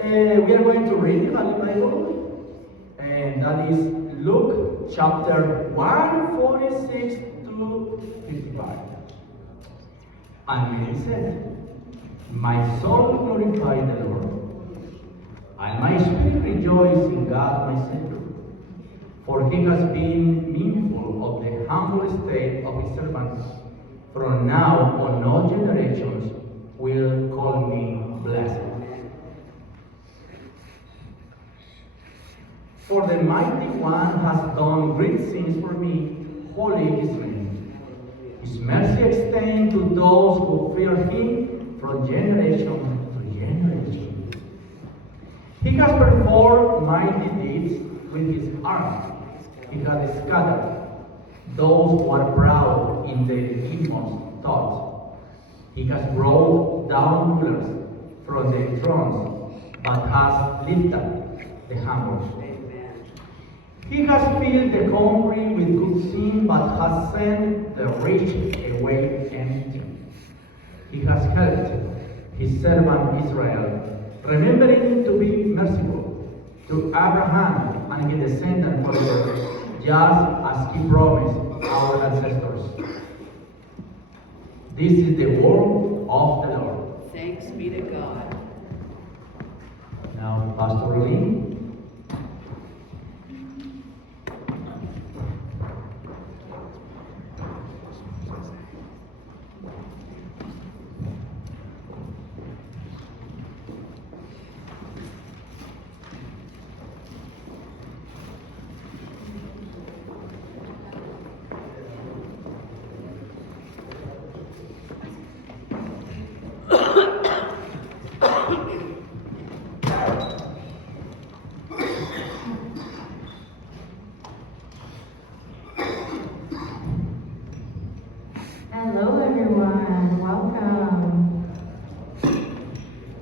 We are going to read the Holy Bible, and that is Luke chapter 146 to 55. And Mary said, "My soul glorifies the Lord, and my spirit rejoices in God my Savior, for he has been mindful of the humble estate of his servant. From now on all generations will call me blessed. For the mighty one has done great things for me, holy is his name. His mercy extends to those who fear him from generation to generation. He has performed mighty deeds with his arm. He has scattered those who are proud in their inmost thoughts. He has brought down rulers from their thrones, but has lifted the humble. He has filled the hungry with good things, but has sent the rich away empty. He has helped his servant Israel, remembering to be merciful to Abraham and his descendants forever, just as he promised our ancestors." This is the word of the Lord. Thanks be to God. Now, Pastor Lee. Hello everyone, welcome.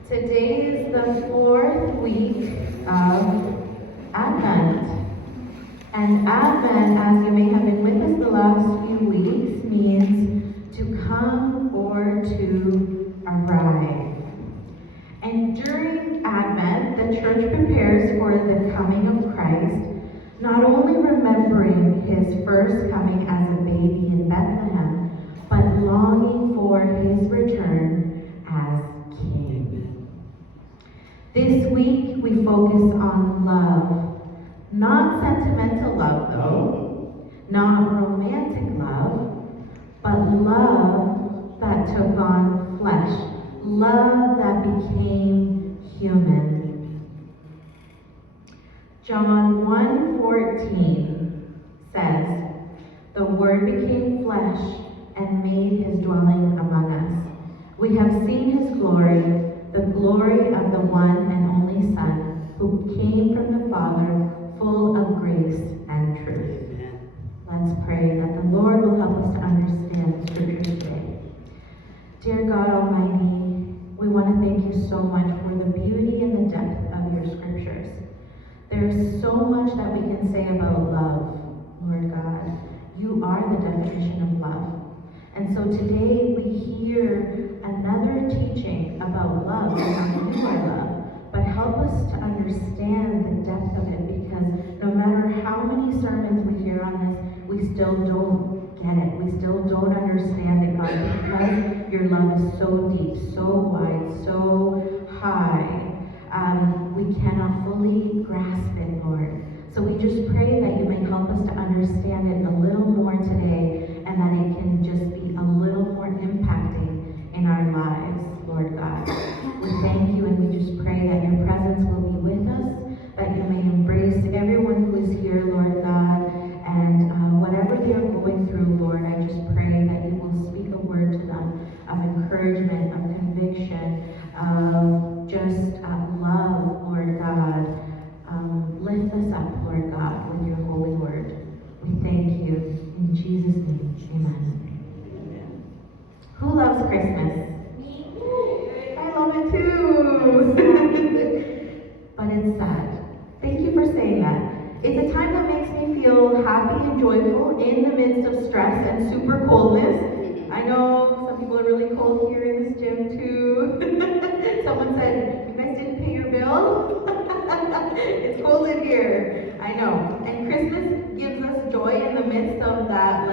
Today is the 4th week of Advent. And Advent, as you may have been with us the last few weeks, means to come or to arrive. And during Advent, the church prepares for the coming of Christ, not only remembering his first coming as a baby in Bethlehem, but longing for his return as King. This week we focus on love. Not sentimental love though, not romantic love, but love that took on flesh, love that became human. John 1:14 says, "The Word became flesh and made his dwelling among us. We have seen his glory, the glory of the one and only Son, who came from the Father, full of grace and truth." Let's pray that the Lord will help us to understand the scriptures today. Dear God Almighty, we want to thank you so much for the beauty and the depth of your scriptures. There's so much that we can say about love, Lord God. You are the definition of love. And so today we hear another teaching about love, and how you are love, but help us to understand the depth of it, because no matter how many sermons we hear on this, we still don't get it. We still don't understand it, God, because your love is so deep, so wide, so high. We cannot fully grasp it, Lord. So we just pray that you may help us to understand it a little more today, and that it can just be a little more impacting in our lives, Lord God. We thank you, and we just pray that your presence will be with us, that you may embrace everyone who is here, Lord God, and whatever they are going through, Lord, I just pray that you will speak a word to them of encouragement, of conviction, of just love, Lord God. Lift us up, Lord God, with your holy word. We thank you. In Jesus' name, amen. Who loves Christmas? Me. I love it too. But it's sad. Thank you for saying that. It's a time that makes me feel happy and joyful in the midst of stress and super coldness. I know some people are really cold here in this gym too. Someone said, "You guys didn't pay your bill?" know. And Christmas gives us joy in the midst of that,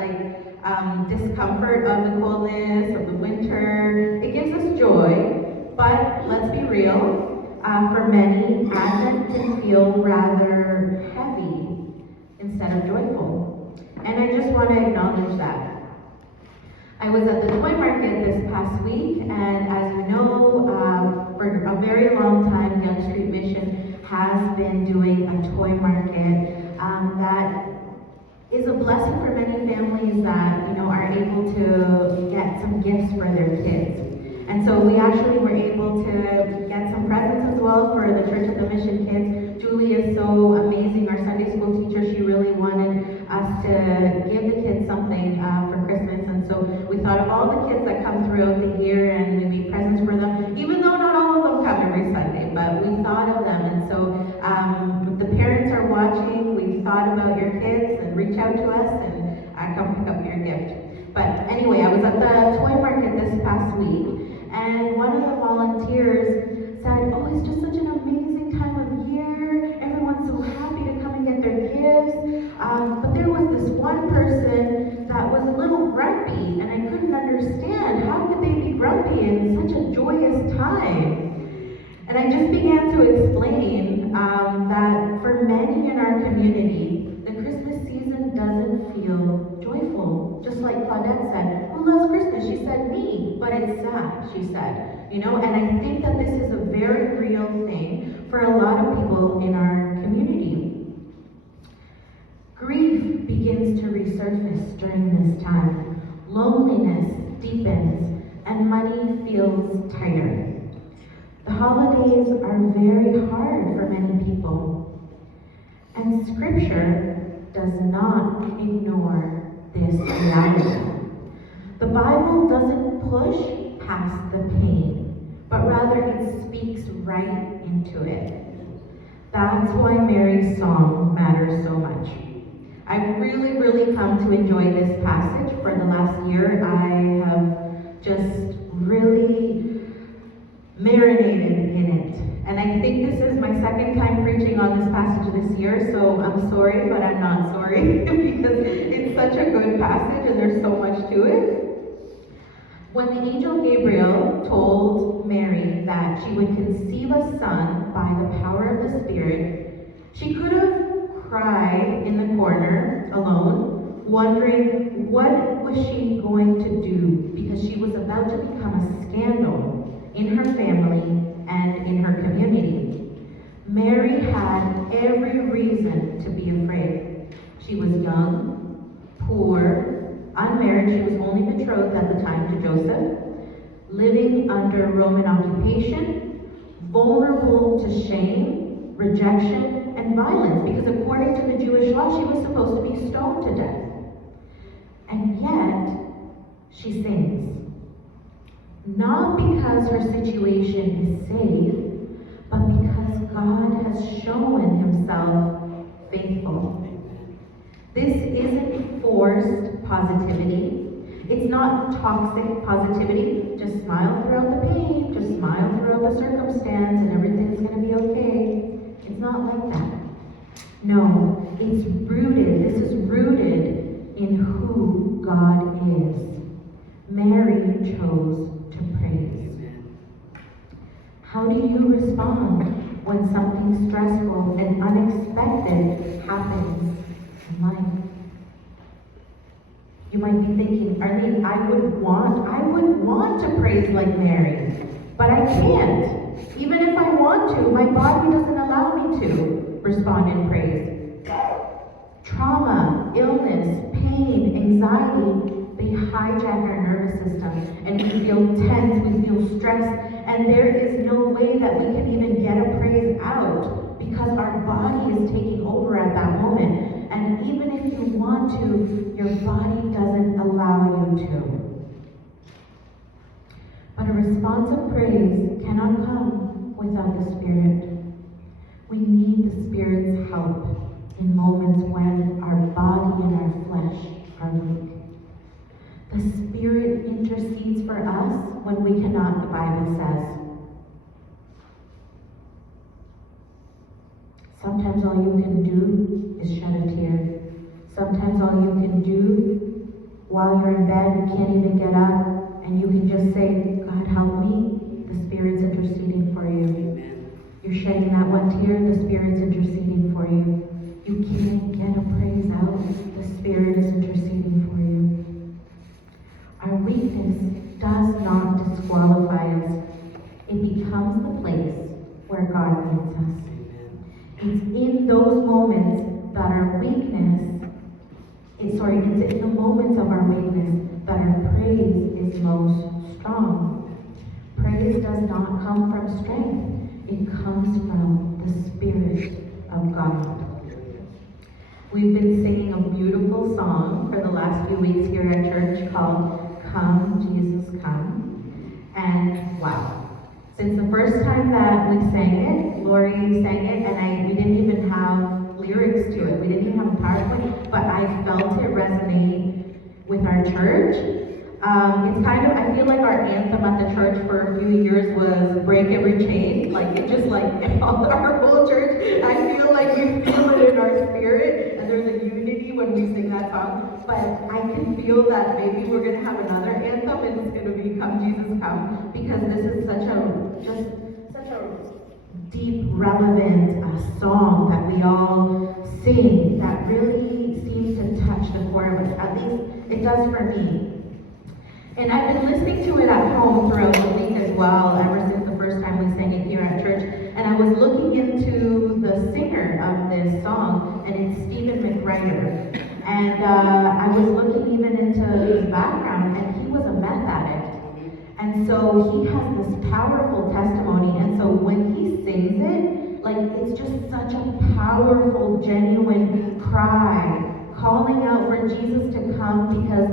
discomfort of the coldness, of the winter. It gives us joy, but let's be real. For many, Advent can feel rather heavy instead of joyful. And I just want to acknowledge that. I was at the toy market this past week, and as you know, for a very long time, Young Street Mission has been doing a toy market that is a blessing for many families that, are able to get some gifts for their kids. And so we actually were able to get some presents as well for the Church of the Mission kids. Julie is so amazing, our Sunday school teacher. She really wanted us to give the kids something for Christmas. And so we thought of all the kids that come throughout the year, and we made presents for them, even though not all of them come every Sunday, but we thought of them. And so if the parents are watching, we thought about your kids, and reach out to us and come pick up your gift. But anyway, I was at the toy market this past week, and one of the volunteers said, "Oh, it's just such an amazing time of year. Everyone's so happy to come and get their gifts." But there was this one person that was a little grumpy, and I couldn't understand, how could they be grumpy in such a joyous time? And I just began to explain that for many in our community, the Christmas season doesn't feel joyful. Just like Claudette said, "Who loves Christmas?" She said, "Me," but it's sad, she said. And I think that this is a very real thing for a lot of people in our community. Grief begins to resurface during this time. Loneliness deepens, and money feels tighter. The holidays are very hard for many people, and Scripture does not ignore this reality. The Bible doesn't push past the pain, but rather it speaks right into it. That's why Mary's song matters so much. I've really, really come to enjoy this passage for the last year. I have just really marinated in it. And I think this is my second time preaching on this passage this year, so I'm sorry, but I'm not sorry, because it's such a good passage and there's so much to it. When the angel Gabriel told Mary that she would conceive a son by the power of the Spirit, she could have cried in the corner alone, wondering what was she going to do, because she was about to become a scandal in her family and in her community. Mary had every reason to be afraid. She was young, poor, unmarried. She was only betrothed at the time to Joseph, living under Roman occupation, vulnerable to shame, rejection, and violence, because according to the Jewish law, she was supposed to be stoned to death. And yet, she sings. Not because her situation is safe, but because God has shown himself faithful. This isn't forced positivity. It's not toxic positivity. Just smile throughout the pain, just smile throughout the circumstance, and everything's going to be okay. It's not like that. No, this is rooted in who God is. Mary chose to praise. How do you respond when something stressful and unexpected happens in life? You might be thinking, Arlene, I would want to praise like Mary, but I can't. Even if I want to, my body doesn't allow me to respond in praise. Trauma, illness, pain, anxiety, they hijack our nervous system, and we feel tense, we feel stressed, and there is no way that we can even get a praise out because our body is taking over at that moment. And even if you want to, your body doesn't allow you to. But a response of praise cannot come without the Spirit. We need the Spirit's help in moments when our body and our flesh are weak. The Spirit intercedes for us when we cannot, the Bible says. Sometimes all you can do is shed a tear. Sometimes all you can do while you're in bed, you can't even get up, and you can just say, God, help me. The Spirit's interceding for you. You're shedding that one tear, the Spirit's interceding for you. You can't get a praise out, the Spirit is interceding for you. Our weakness does not disqualify us. It becomes the place where God needs us. It's in those moments that our weakness, it's in the moments of our weakness that our praise is most strong. Praise does not come from strength. It comes from the Spirit of God. We've been singing a beautiful song for the last few weeks here at church called Come, Jesus, Come. And wow, since the first time that we sang it, Lori sang it, and we didn't even have lyrics to it. We didn't even have a PowerPoint, but I felt it resonate with our church. It's kind of, I feel like our anthem at the church for a few years was Break Every Chain. Like, it just like, all our whole church, I feel like you feel it in our spirit, and there's a unity when we sing that song. But I can feel that maybe we're going to have another anthem, and it's going to be Come Jesus Come, because this is such a deep, relevant song that we all sing that really seems to touch the core of us. At least it does for me. And I've been listening to it at home throughout the week as well, ever since the first time we sang it here at church. And I was looking into the singer of this song, and it's Stephen McWriter. And I was looking even into his background, and he was a meth addict. And so he has this powerful testimony. And so when he sings it, like, it's just such a powerful, genuine cry, calling out for Jesus to come, because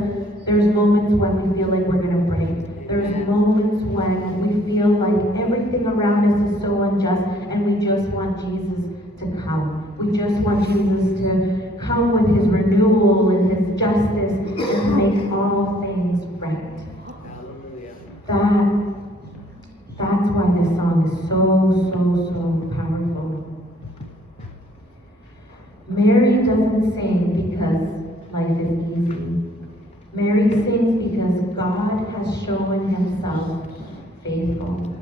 there's moments when we feel like we're going to break. There's moments when we feel like everything around us is so unjust, and we just want Jesus to come. We just want Jesus to come with his renewal and his justice and to make all things right. That's why this song is so powerful. Mary doesn't sing because life is easy. Mary sings because God has shown himself faithful.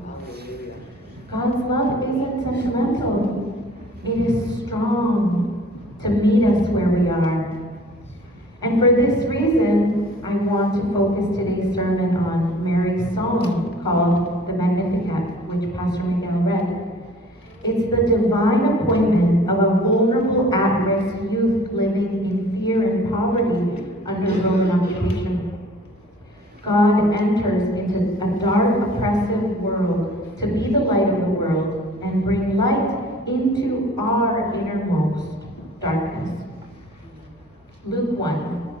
God's love isn't sentimental. It is strong to meet us where we are. And for this reason, I want to focus today's sermon on Mary's song called the Magnificat, which Pastor Miguel read. It's the divine appointment of a vulnerable, at-risk youth living in fear and poverty under Roman occupation. God enters into a dark, oppressive world to be the light of the world and bring light into our innermost darkness. Luke 1,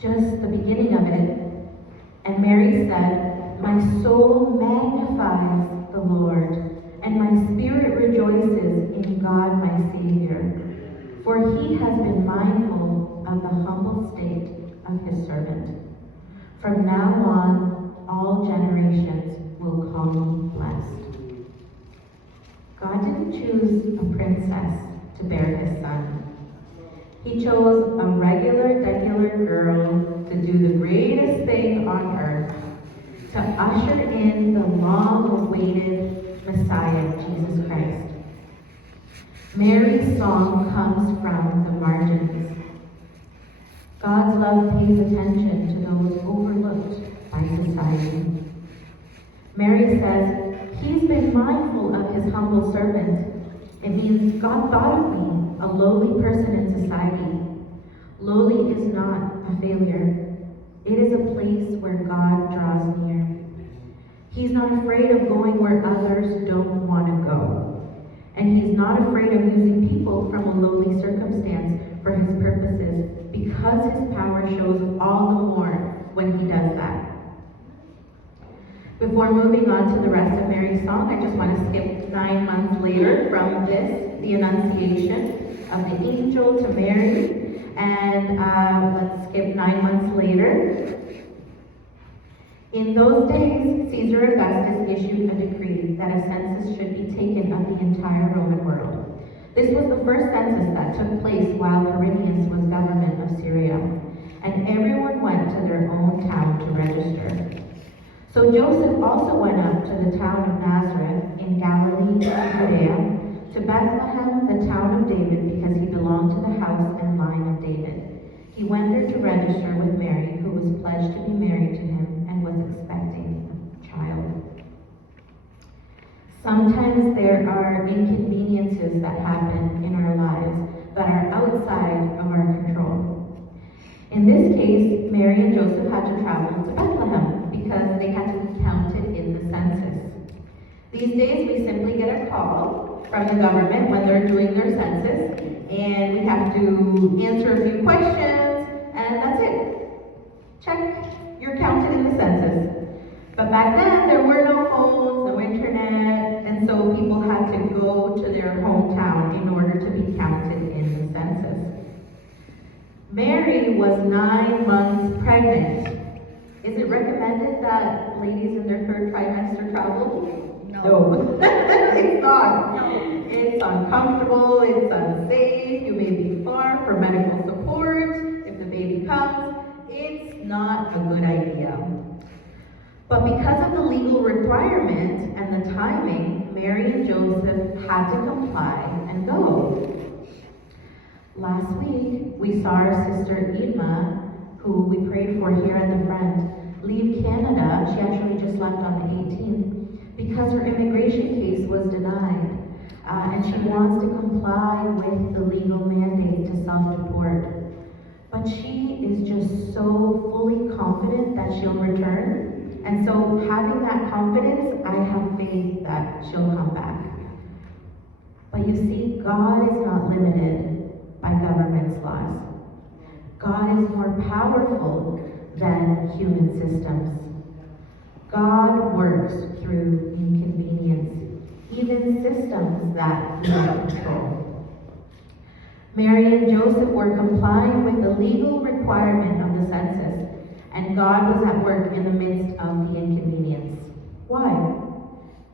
just the beginning of it. And Mary said, "My soul magnifies the Lord, and my spirit rejoices in God my Savior, for he has been mindful of the humble state of his servant. From now on, all generations will call me blessed." God didn't choose a princess to bear his son. He chose a regular, degular girl to do the greatest thing on earth, to usher in the long-awaited Messiah, Jesus Christ. Mary's song comes from the margins. God's love pays attention to those overlooked by society. Mary says, "He's been mindful of his humble servant." It means God thought of me, a lowly person in society. Lowly is not a failure. It is a place where God draws near. He's not afraid of going where others don't want to go. And he's not afraid of using people from a lowly circumstance for his purposes, because his power shows all the more when he does that. Before moving on to the rest of Mary's song, I just want to skip 9 months later from this, the Annunciation of the angel to Mary. And let's skip 9 months later. In those days, Caesar Augustus issued a decree that a census should be taken of the entire Roman world. This was the first census that took place while Quirinius was government of Syria, and everyone went to their own town to register. So Joseph also went up to the town of Nazareth in Galilee, Judea, to Bethlehem, the town of David, because he belonged to the house and line of David. He went there to register with Mary, who was pledged to be married to him and was expecting a child. Sometimes there are inconveniences that happen in our lives that are outside of our control. In this case, Mary and Joseph had to travel to Bethlehem because they had to be counted in the census. These days, we simply get a call from the government when they're doing their census, and we have to answer a few questions, and that's it. Check, you're counted in the census. But back then, there were no phones, no internet, and so people had to go to their hometown in order to be counted in the census. Mary was 9 months pregnant. Is it recommended that ladies in their third trimester travel? No. It's not. It's uncomfortable, it's unsafe, you may be far from medical support. If the baby comes, it's not a good idea. But because of the legal requirement and the timing, Mary and Joseph had to comply and go. Last week, we saw our sister Irma, who we prayed for here at the front, leave Canada. She actually just left on the 18th because her immigration case was denied. And she wants to comply with the legal mandate to self-deport. But she is just so fully confident that she'll return. And so having that confidence, I have faith that she'll come back. But you see, God is not limited by government's laws. God is more powerful than human systems. God works through inconvenience, even systems that we don't control. Mary and Joseph were complying with the legal requirement of the census, and God was at work in the midst of the inconvenience. Why?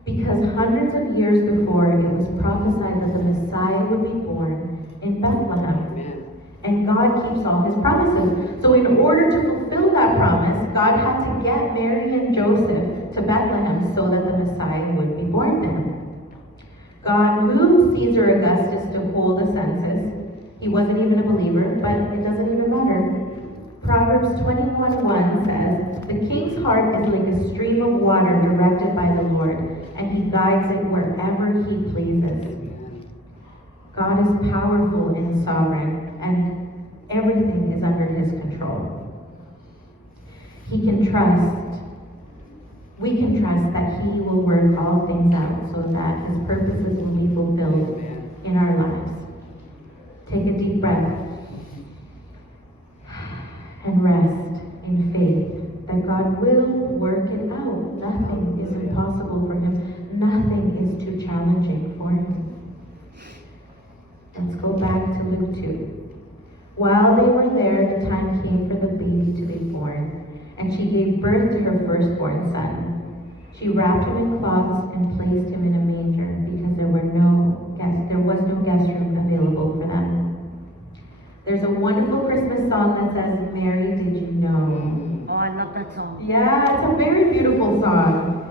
Because hundreds of years before, it was prophesied that the Messiah would be born in Bethlehem. And God keeps all his promises. So in order to fulfill that promise, God had to get Mary and Joseph to Bethlehem so that the Messiah would be born there. God moved Caesar Augustus to hold the census. He wasn't even a believer, but it doesn't even matter. Proverbs 21:1 says, "The king's heart is like a stream of water directed by the Lord, and he guides it wherever he pleases." God is powerful and sovereign, and everything is under his control. We can trust that he will work all things out so that his purposes will be fulfilled in our lives. Take a deep breath and rest in faith that God will work it out. Nothing is impossible for him. Nothing is too challenging for him. Let's go back to Luke 2. While they were there, the time came for the baby to be born, and she gave birth to her firstborn son. She wrapped him in cloths and placed him in a manger because there was no guest room available for them. There's a wonderful Christmas song that says, "Mary, did you know?" Oh, I love that song. Yeah, it's a very beautiful song.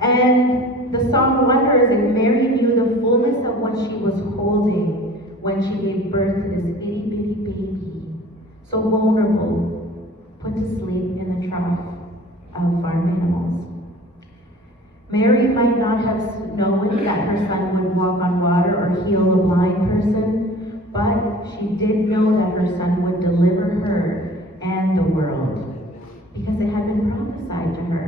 And the song wonders if Mary knew the fullness of what she was holding when she gave birth to this itty bitty baby, so vulnerable, put to sleep in the trough of farm animals. Mary might not have known that her son would walk on water or heal a blind person, but she did know that her son would deliver her and the world, because it had been prophesied to her.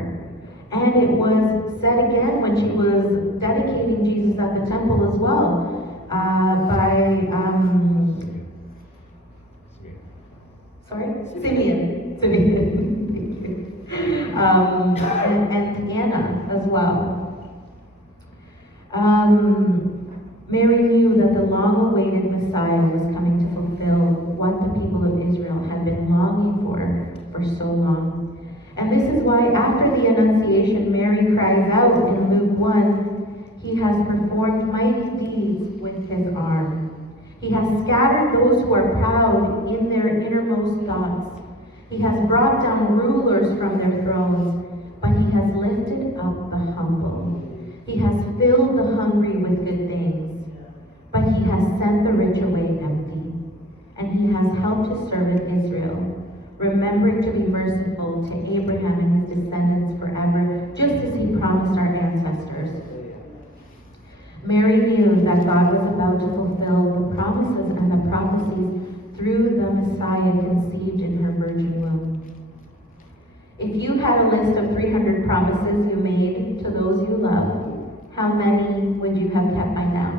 And it was said again when she was dedicating Jesus at the temple as well, by Simeon. Thank you. And Anna as well. Mary knew that the long-awaited Messiah was coming to fulfill what the people of Israel had been longing for so long. And this is why after the Annunciation, Mary cries out in Luke 1, He has performed mighty deeds with his arm. He has scattered those who are proud in their innermost thoughts. He has brought down rulers from their thrones, but he has lifted up the humble. He has filled the hungry with good things, but he has sent the rich away empty. And he has helped his servant Israel, remembering to be merciful to Abraham and his descendants forever, just as he promised our ancestors. Mary knew that God was about to fulfill the promises and the prophecies through the Messiah conceived in her virgin womb. If you had a list of 300 promises you made to those you love, how many would you have kept by now?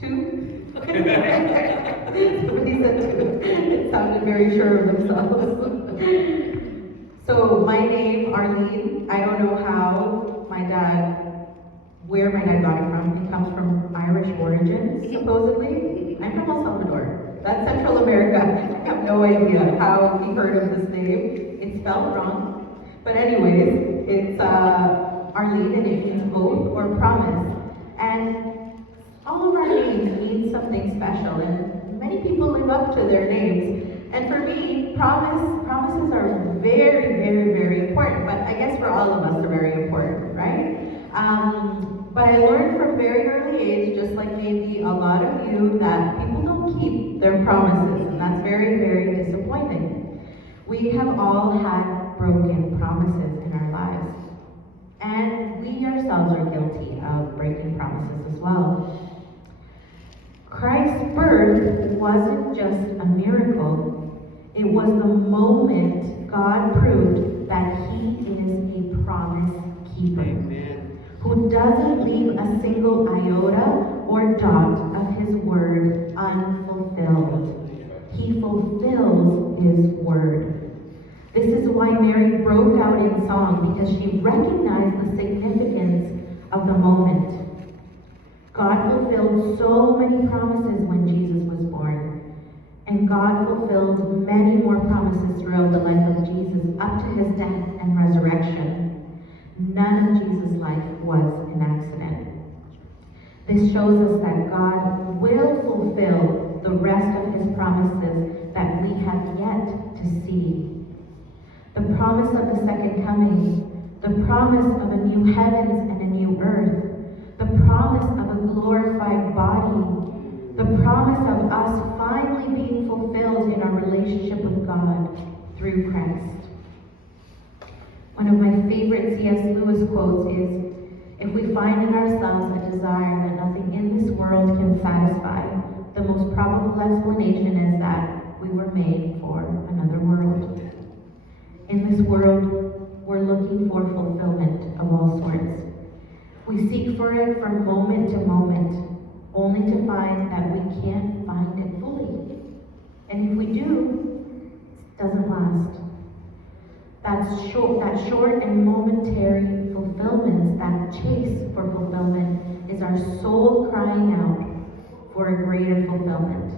2? Somebody said 2. It sounded very sure of themselves. So my name, Arlene, I don't know where my dad got it from. It comes from Irish origin, supposedly. I'm from El Salvador. That's Central America. I have no idea how he heard of this name. It's spelled wrong. But anyways, it's Arlene, and it means oath or promise. And all of our names mean something special, and many people live up to their names. And for me, promises are very, very, very important. But I guess for all of us, they're very important, right? But I learned from very early age, just like maybe a lot of you, that people don't keep their promises, and that's very, very disappointing. We have all had broken promises in our lives, and we ourselves are guilty of breaking promises as well. Christ's birth wasn't just a miracle, it was the moment God proved that He is a promise keeper. Amen. Who doesn't leave a single iota or dot of his word unfulfilled. He fulfills his word. This is why Mary broke out in song, because she recognized the significance of the moment. God fulfilled so many promises when Jesus was born, and God fulfilled many more promises throughout the life of Jesus up to his death and resurrection. None of Jesus' life was an accident. This shows us that God will fulfill the rest of his promises that we have yet to see. The promise of the second coming, the promise of a new heavens and a new earth, the promise of a glorified body, the promise of us finally being fulfilled in our relationship with God through Christ. One of my favorite C.S. Lewis quotes is, "If we find in ourselves a desire that nothing in this world can satisfy, the most probable explanation is that we were made for another world." In this world, we're looking for fulfillment of all sorts. We seek for it from moment to moment, only to find that we can't find it fully. And if we do, it doesn't last. That short and momentary fulfillments, that chase for fulfillment, is our soul crying out for a greater fulfillment.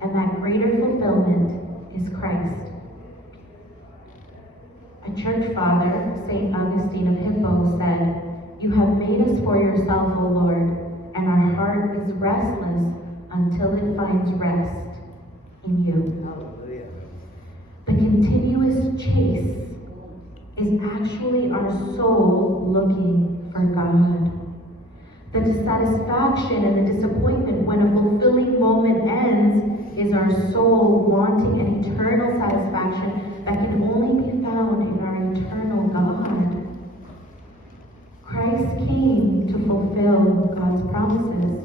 And that greater fulfillment is Christ. A church father, St. Augustine of Hippo, said, "You have made us for yourself, O Lord, and our heart is restless until it finds rest in you." The continuous chase is actually our soul looking for God. The dissatisfaction and the disappointment when a fulfilling moment ends is our soul wanting an eternal satisfaction that can only be found in our eternal God. Christ came to fulfill God's promises.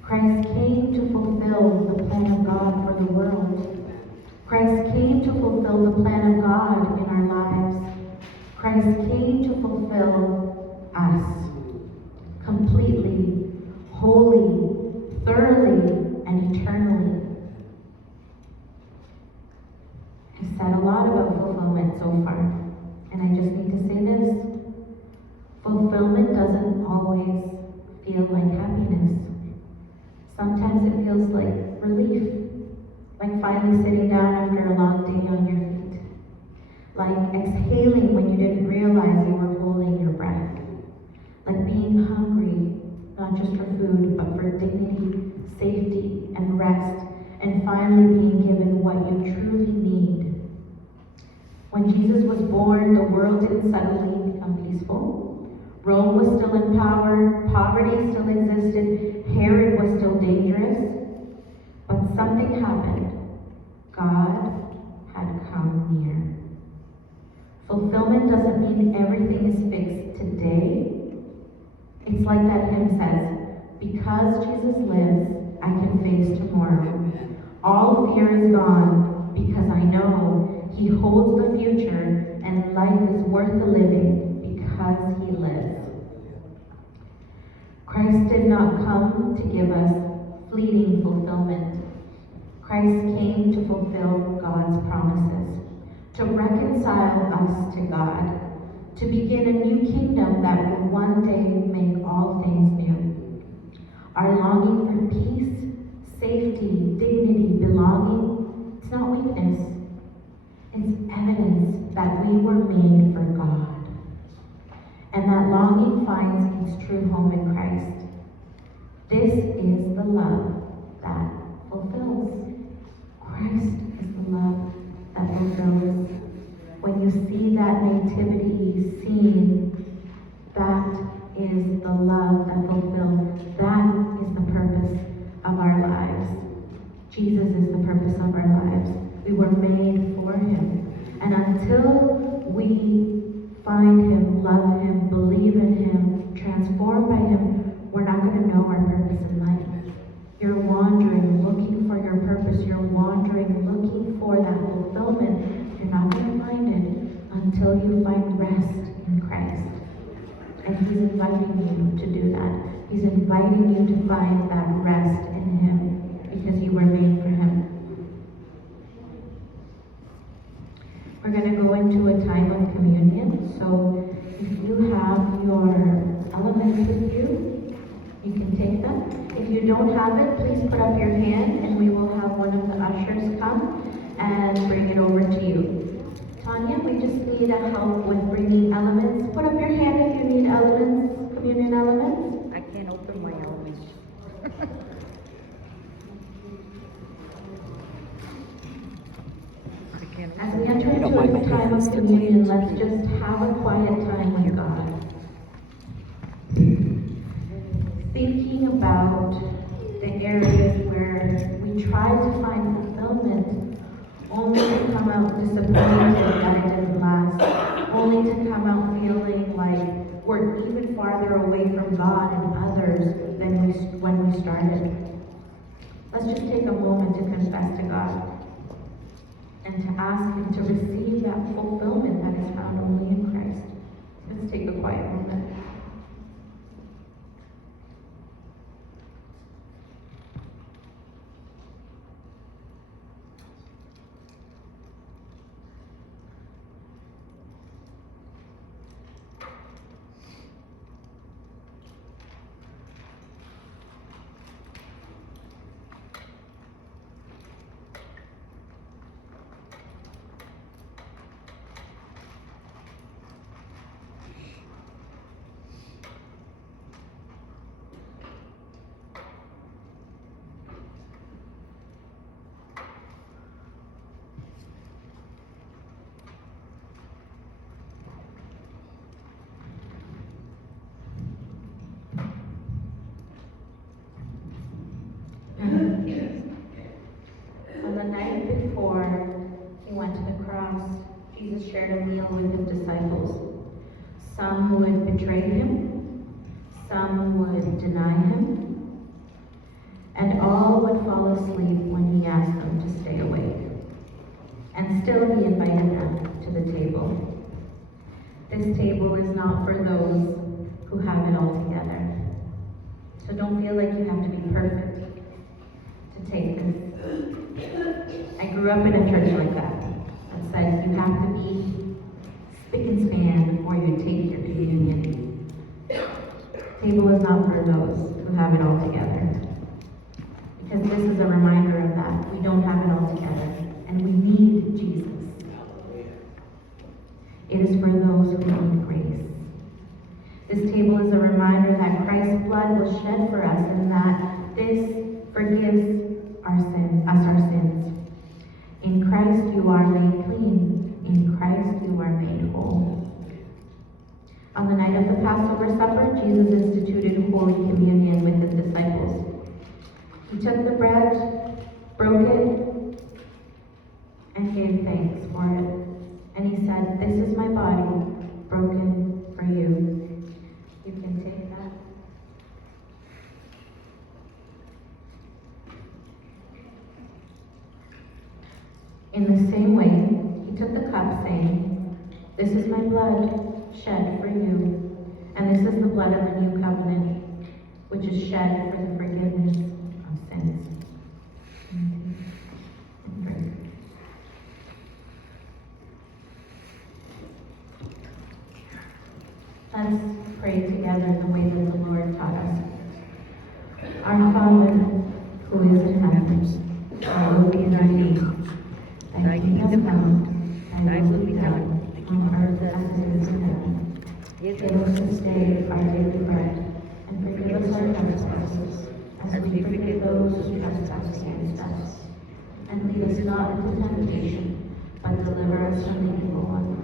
Christ came to fulfill the plan of God for the world. Christ came to fulfill the plan of God in our lives. Christ came to fulfill us completely, wholly, thoroughly, and eternally. I've said a lot about fulfillment so far, and I just need to say this. Fulfillment doesn't always feel like happiness. Sometimes it feels like relief, like finally sitting down after a long day on your feet, like exhaling when you didn't realize you were holding your breath. Like being hungry, not just for food, but for dignity, safety, and rest, and finally being given what you truly need. When Jesus was born, the world didn't suddenly become peaceful. Rome was still in power, poverty still existed, Herod was still dangerous. But something happened. God had come near. Fulfillment doesn't mean everything is fixed today. It's like that hymn says, because Jesus lives, I can face tomorrow. All fear is gone because I know He holds the future and life is worth the living because He lives. Christ did not come to give us fleeting fulfillment. Christ came to fulfill God's promises, to reconcile us to God, to begin a new kingdom that will one day make all things new. Our longing for peace, safety, dignity, belonging, it's not weakness. It's evidence that we were made for God. And that longing finds its true home in Christ. This is the love that fulfills. Christ is the love that fulfills. When you see that nativity scene, that is the love that fulfills. That is the purpose of our lives. Jesus is the purpose of our lives. We were made for Him. And until we find Him, love Him, believe in Him, transformed by Him, we're not going to know our purpose in life. You're wandering, looking for your purpose. You're wandering, looking for that fulfillment. You're not going to find it until you find rest in Christ. And He's inviting you to do that. He's inviting you to find that rest in Him because you were made for Him. We're going to go into a time of communion. So if you have your elements with you, you can take them. If you don't have it, please put up your hand and we will have one of the ushers come and bring it over to you. Tanya, we just need a help with bringing elements. Put up your hand if you need elements, communion elements. I can't open my elements. As we enter into a time of communion, let's just have a quiet time with God. Thinking about the areas where we try to find fulfillment, only to come out disappointed that it didn't last, only to come out feeling like we're even farther away from God and others than when we started. Let's just take a moment to confess to God and to ask Him to receive that fulfillment that is found only in Christ. Let's take a quiet moment. On the night before He went to the cross, Jesus shared a meal with His disciples. Some would betray Him, some would deny Him, and all would fall asleep when He asked them to stay awake. And still He invited them to the table. This table is not for those who have it all together. So don't feel like you have to be perfect to take this. I grew up in a church like that. That said, you have to be spick and span before you take your communion. Table is not for those who have it all together. Because this is a reminder of that. We don't have it all together. And we need Jesus. It is for those who need grace. table is a reminder that Christ's blood was shed for us and that this forgives our sins. In Christ you are made clean. In Christ you are made whole. On the night of the Passover supper, Jesus instituted Holy Communion with his disciples. He took the bread, broke it, and gave thanks for it. And he said, "This is my body, broken for you." You can take that. In the same way, he took the cup, saying, "This is my blood shed for you, and this is the blood of the new covenant, which is shed for the forgiveness of sins." And drink. Let's pray together the way that the Lord taught us. Our Father, who is in heaven, hallowed be thy name. Thy kingdom come, thy will be done, on earth as it is in heaven. Give us this day our daily bread, and forgive us our trespasses, as we forgive those who trespass against us. And lead us not into temptation, but deliver us from the evil one.